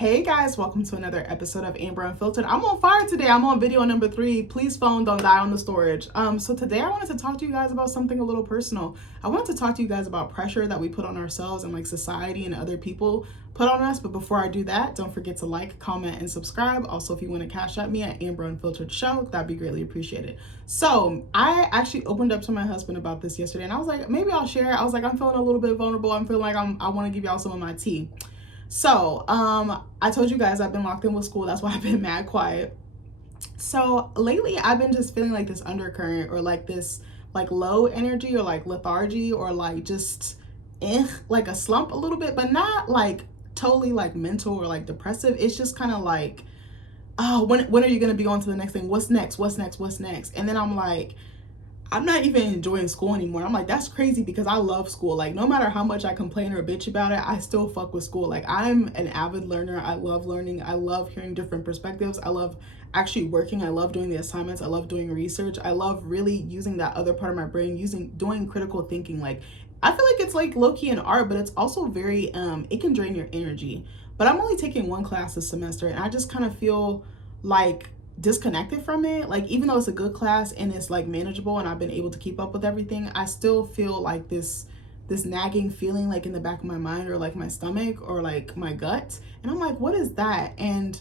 Hey guys, welcome to another episode of Amber Unfiltered. I'm on fire today. I'm on video number 3. Please phone don't die on the storage. So today I wanted to talk to you guys about something a little personal. I wanted to talk to you guys about pressure that we put on ourselves and like society and other people put on us. But before I do that, don't forget to like, comment, and subscribe. Also, if you want to cash at me at Amber Unfiltered Show, that'd be greatly appreciated. So I actually opened up to my husband about this yesterday, and I was like, maybe I'll share. I was like, I'm feeling a little bit vulnerable. I'm feeling like I want to give y'all some of my tea. So, I told you guys I've been locked in with school. That's why I've been mad quiet. So lately I've been just feeling like this undercurrent or like this like low energy or like lethargy or like just like a slump a little bit, but not like totally like mental or like depressive. It's just kind of like, oh, when are you going to be on to the next thing? What's next? What's next? What's next? And then I'm like, I'm not even enjoying school anymore. I'm like, that's crazy because I love school. Like, no matter how much I complain or bitch about it, I still fuck with school. Like, I'm an avid learner. I love learning. I love hearing different perspectives. I love actually working. I love doing the assignments. I love doing research. I love really using that other part of my brain, doing critical thinking. Like, I feel like it's like low-key an art, but it's also very, it can drain your energy. But I'm only taking one class this semester, and I just kind of feel like disconnected from it. Like, even though it's a good class and it's like manageable and I've been able to keep up with everything, I still feel like this nagging feeling like in the back of my mind or like my stomach or like my gut, and I'm like, what is that? And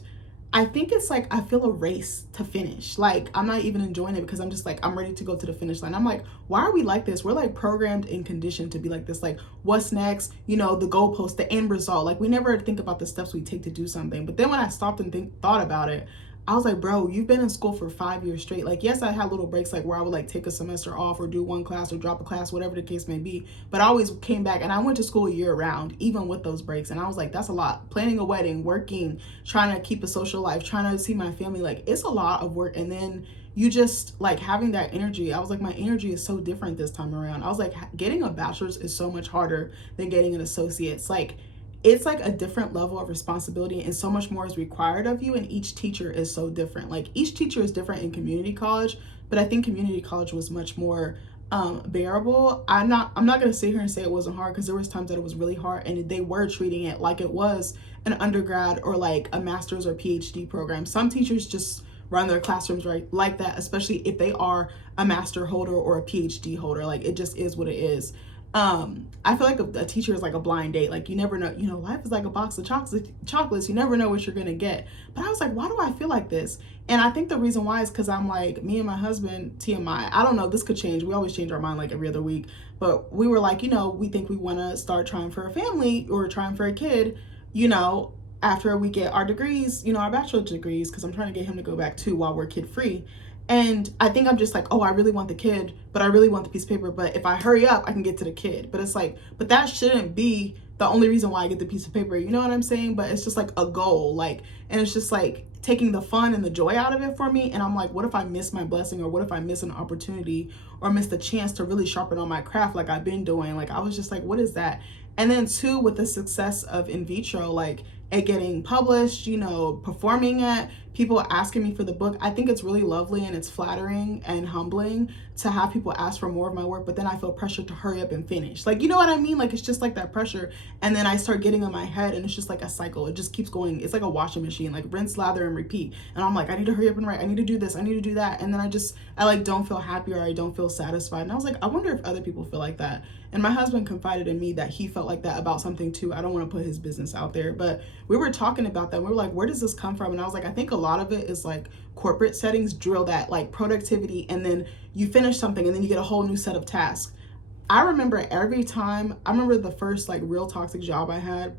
I think it's like I feel a race to finish. Like, I'm not even enjoying it because I'm just like, I'm ready to go to the finish line. I'm like, why are we like this? We're like programmed and conditioned to be like this. Like, what's next? You know, the goalpost, the end result. Like, we never think about the steps we take to do something. But then when I stopped and thought about it, I was like, bro, you've been in school for 5 years straight. Like, yes, I had little breaks like where I would like take a semester off or do one class or drop a class, whatever the case may be. But I always came back, and I went to school year round, even with those breaks. And I was like, that's a lot. Planning a wedding, working, trying to keep a social life, trying to see my family. Like, it's a lot of work. And then you just like having that energy. I was like, my energy is so different this time around. I was like, getting a bachelor's is so much harder than getting an associate's. Like, it's like a different level of responsibility and so much more is required of you, and each teacher is so different. Like, each teacher is different in community college, but I think community college was much more bearable. I'm not gonna sit here and say it wasn't hard, because there was times that it was really hard and they were treating it like it was an undergrad or like a master's or PhD program. Some teachers just run their classrooms right like that, especially if they are a master holder or a PhD holder. Like, it just is what it is. I feel like a teacher is like a blind date. Like, you never know, you know, life is like a box of chocolates. You never know what you're gonna get. But I was like, why do I feel like this? And I think the reason why is because I'm like, me and my husband, TMI, I don't know, this could change. We always change our mind like every other week. But we were like, you know, we think we wanna start trying for a family or trying for a kid, you know, after we get our degrees, you know, our bachelor's degrees, because I'm trying to get him to go back too while we're kid free. And I think I'm just like, oh, I really want the kid, but I really want the piece of paper. But if I hurry up, I can get to the kid. But it's like, but that shouldn't be the only reason why I get the piece of paper. You know what I'm saying? But it's just like a goal. Like, and it's just like taking the fun and the joy out of it for me. And I'm like, what if I miss my blessing, or what if I miss an opportunity or miss the chance to really sharpen on my craft like I've been doing? Like, I was just like, what is that? And then two, with the success of In Vitro, like it getting published, you know, performing it, people asking me for the book, I think it's really lovely and it's flattering and humbling to have people ask for more of my work. But then I feel pressure to hurry up and finish. Like, you know what I mean? Like, it's just like that pressure. And then I start getting in my head, and it's just like a cycle. It just keeps going. It's like a washing machine, like rinse, lather, and repeat. And I'm like, I need to hurry up and write. I need to do this. I need to do that. And then I like don't feel happy, or I don't feel satisfied. And I was like, I wonder if other people feel like that. And my husband confided in me that he felt like that about something too. I don't want to put his business out there, but we were talking about that. We were like, where does this come from? And I was like, I think a lot of it is like corporate settings drill that like productivity, and then you finish something and then you get a whole new set of tasks. I remember the first like real toxic job I had,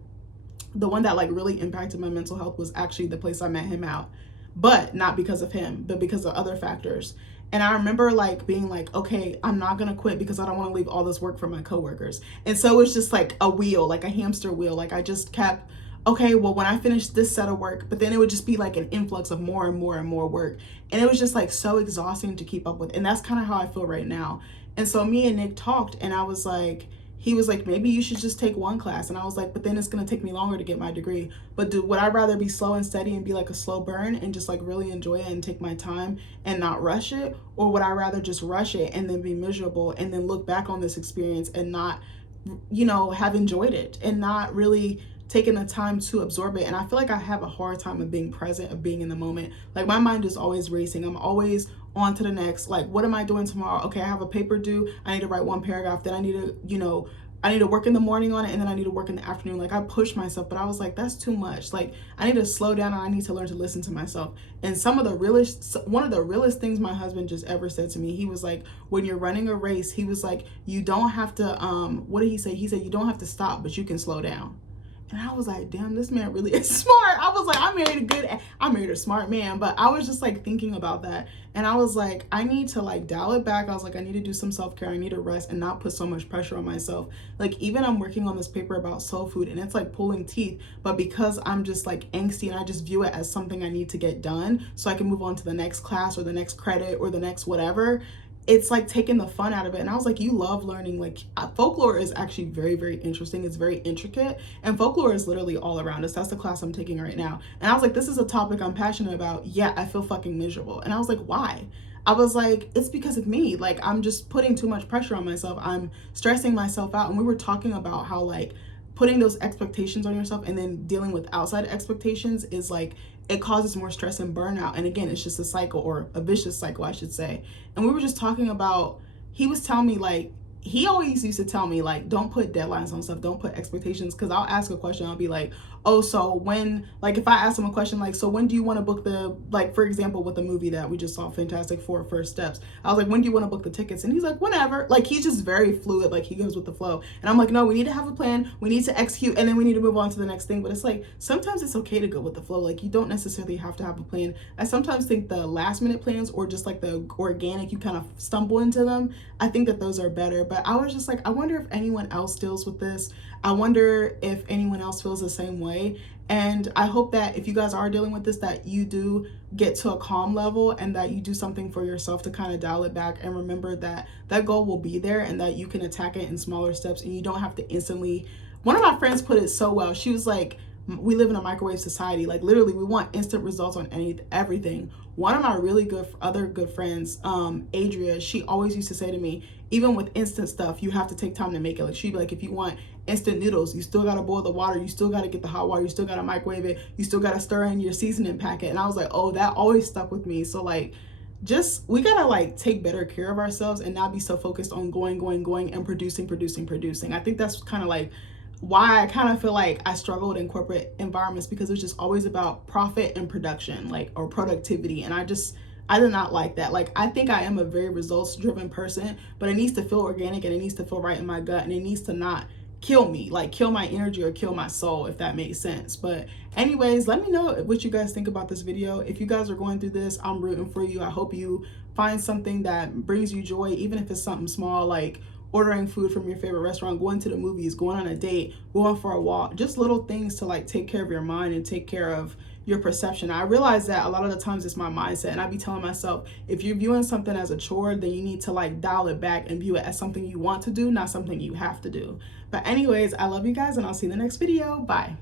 the one that like really impacted my mental health, was actually the place I met him out, but not because of him, but because of other factors. And I remember like being like, okay, I'm not gonna quit because I don't want to leave all this work for my coworkers. And so it's just like a wheel, like a hamster wheel. Like, I just kept, okay, well, when I finished this set of work, but then it would just be like an influx of more and more and more work. And it was just like so exhausting to keep up with. And that's kind of how I feel right now. And so me and Nick talked, and I was like, he was like, maybe you should just take one class. And I was like, but then it's going to take me longer to get my degree. But would I rather be slow and steady and be like a slow burn and just like really enjoy it and take my time and not rush it? Or would I rather just rush it and then be miserable and then look back on this experience and not, you know, have enjoyed it and not really taking the time to absorb it. And I feel like I have a hard time of being present, of being in the moment. Like my mind is always racing. I'm always on to the next. Like, what am I doing tomorrow? Okay, I have a paper due. I need to write one paragraph. Then I need to, I need to work in the morning on it, and then I need to work in the afternoon. Like I push myself, but I was like, that's too much. Like I need to slow down, and I need to learn to listen to myself. And one of the realest things my husband just ever said to me, he was like, when you're running a race, he was like, you don't have to, what did he say? He said, you don't have to stop, but you can slow down. And I was like, damn, this man really is smart. I was like, I married a smart man, but I was just like thinking about that. And I was like, I need to like dial it back. I was like, I need to do some self-care. I need to rest and not put so much pressure on myself. Like even I'm working on this paper about soul food, and it's like pulling teeth, but because I'm just like angsty and I just view it as something I need to get done so I can move on to the next class or the next credit or the next whatever, it's like taking the fun out of it. And I was like, you love learning. Like folklore is actually very, very interesting. It's very intricate, and folklore is literally all around us. That's the class I'm taking right now. And I was like, this is a topic I'm passionate about. Yeah, I feel fucking miserable. And I was like, why? I was like, it's because of me. Like I'm just putting too much pressure on myself. I'm stressing myself out. And we were talking about how like putting those expectations on yourself and then dealing with outside expectations is like, it causes more stress and burnout. And again, it's just a cycle, or a vicious cycle, I should say. And we were just talking about, he was telling me like, he always used to tell me like, don't put deadlines on stuff, don't put expectations. Because I'll ask a question, I'll be like, oh, so when, like if I ask him a question like, so when do you want to book the, like for example with the movie that we just saw, Fantastic Four First Steps, I was like, when do you want to book the tickets? And he's like, whenever. Like he's just very fluid, like he goes with the flow. And I'm like, no, we need to have a plan, we need to execute, and then we need to move on to the next thing. But it's like, sometimes it's okay to go with the flow. Like you don't necessarily have to have a plan. I sometimes think the last minute plans, or just like the organic, you kind of stumble into them, I think that those are better. But I was just like, I wonder if anyone else deals with this. I wonder if anyone else feels the same way. And I hope that if you guys are dealing with this, that you do get to a calm level and that you do something for yourself to kind of dial it back, and remember that that goal will be there and that you can attack it in smaller steps, and you don't have to instantly. One of my friends put it so well. She was like, we live in a microwave society. Like literally we want instant results on everything. One of my really good friends, Adria, she always used to say to me, even with instant stuff, you have to take time to make it. Like she'd be like, if you want instant noodles, you still got to boil the water, you still got to get the hot water, you still got to microwave it, you still got to stir in your seasoning packet. And I was like, oh, that always stuck with me. So like, just, we gotta like take better care of ourselves and not be so focused on going and producing. I think that's kind of like why I kind of feel like I struggled in corporate environments, because it's just always about profit and production, like, or productivity. And I did not like that. Like, I think I am a very results driven person, but it needs to feel organic and it needs to feel right in my gut, and it needs to not kill me, like kill my energy or kill my soul, if that makes sense. But anyways, let me know what you guys think about this video. If you guys are going through this, I'm rooting for you. I hope you find something that brings you joy, even if it's something small, like ordering food from your favorite restaurant, going to the movies, going on a date, going for a walk, just little things to like take care of your mind and take care of your perception. I realize that a lot of the times it's my mindset, and I be telling myself, if you're viewing something as a chore, then you need to like dial it back and view it as something you want to do, not something you have to do. But anyways, I love you guys, and I'll see you in the next video. Bye.